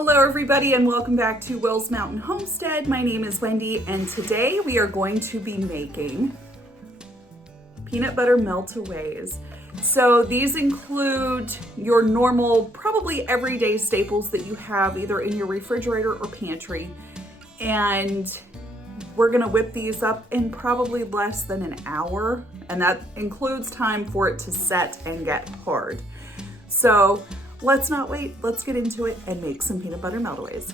Hello everybody and welcome back to Will's Mountain Homestead. My name is Wendy and today we are going to be making peanut butter meltaways. So these include your normal, probably everyday staples that you have either in your refrigerator or pantry. And we're gonna whip these up in probably less than an hour, and that includes time for it to set and get hard. So let's not wait, let's get into it and make some peanut butter meltaways.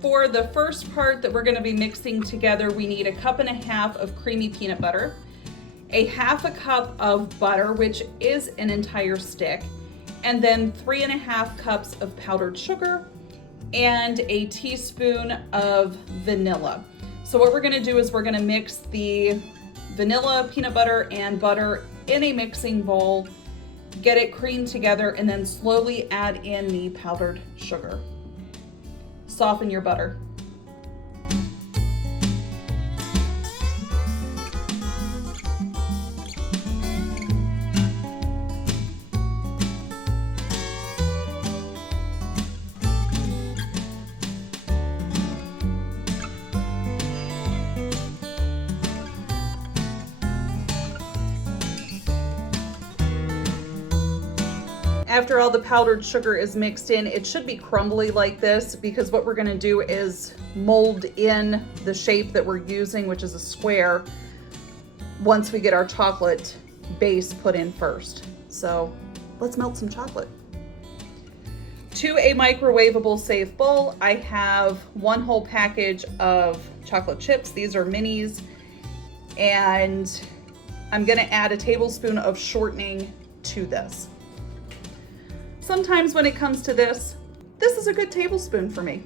For the first part that we're going to be mixing together, we need 1.5 cups of creamy peanut butter, a 1/2 cup of butter, which is an entire stick, and then 3.5 cups of powdered sugar and a teaspoon of vanilla. So what we're going to do is we're going to mix the vanilla, peanut butter, and butter in a mixing bowl, get it creamed together, and then slowly add in the powdered sugar. Soften your butter. After all the powdered sugar is mixed in, it should be crumbly like this, because what we're going to do is mold in the shape that we're using, which is a square, once we get our chocolate base put in first. So let's melt some chocolate. To a microwavable safe bowl, I have 1 whole package of chocolate chips. These are minis, and I'm going to add a tablespoon of shortening to this. Sometimes when it comes to this is a good tablespoon for me.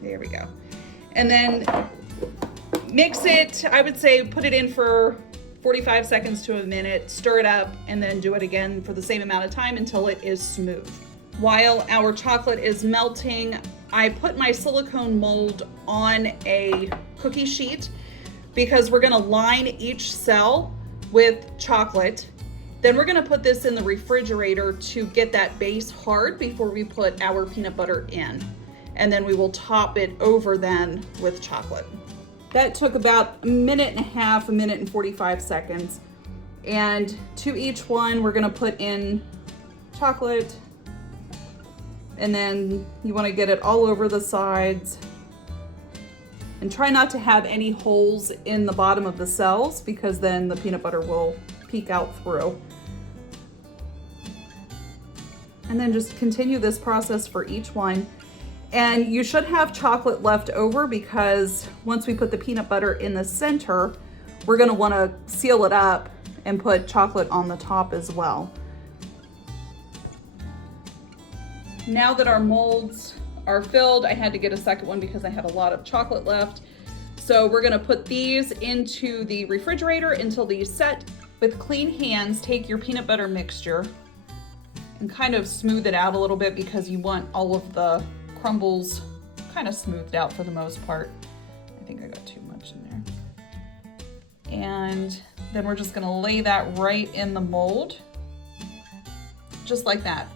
There we go. And then mix it, I would say put it in for 45 seconds to a minute, stir it up, and then do it again for the same amount of time until it is smooth. While our chocolate is melting, I put my silicone mold on a cookie sheet, because we're gonna line each cell with chocolate. Then we're gonna put this in the refrigerator to get that base hard before we put our peanut butter in. And then we will top it over then with chocolate. That took about 1.5 minutes, 1 minute and 45 seconds. And to each one, we're gonna put in chocolate. And then you wanna get it all over the sides. And try not to have any holes in the bottom of the cells, because then the peanut butter will peek out through. And then just continue this process for each one. And you should have chocolate left over, because once we put the peanut butter in the center, we're gonna wanna seal it up and put chocolate on the top as well. Now that our molds are filled, I had to get a second one because I had a lot of chocolate left. So we're gonna put these into the refrigerator until these set. With clean hands, take your peanut butter mixture and kind of smooth it out a little bit, because you want all of the crumbles kind of smoothed out for the most part. I think I got too much in there. And then we're just gonna lay that right in the mold, just like that.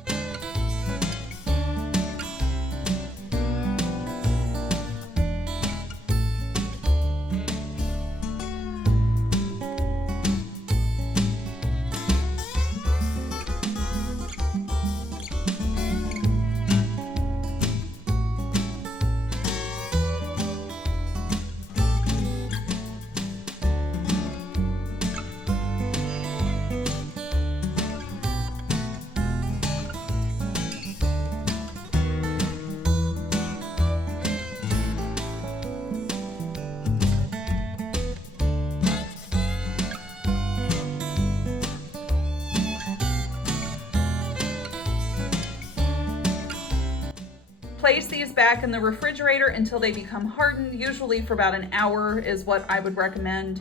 place these back in the refrigerator until they become hardened, usually for about an hour is what I would recommend.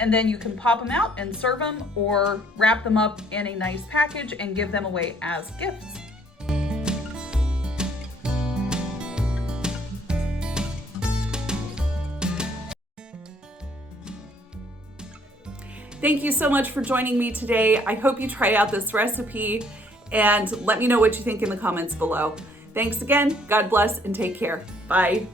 And then you can pop them out and serve them, or wrap them up in a nice package and give them away as gifts. Thank you so much for joining me today. I hope you try out this recipe and let me know what you think in the comments below. Thanks again. God bless and take care. Bye.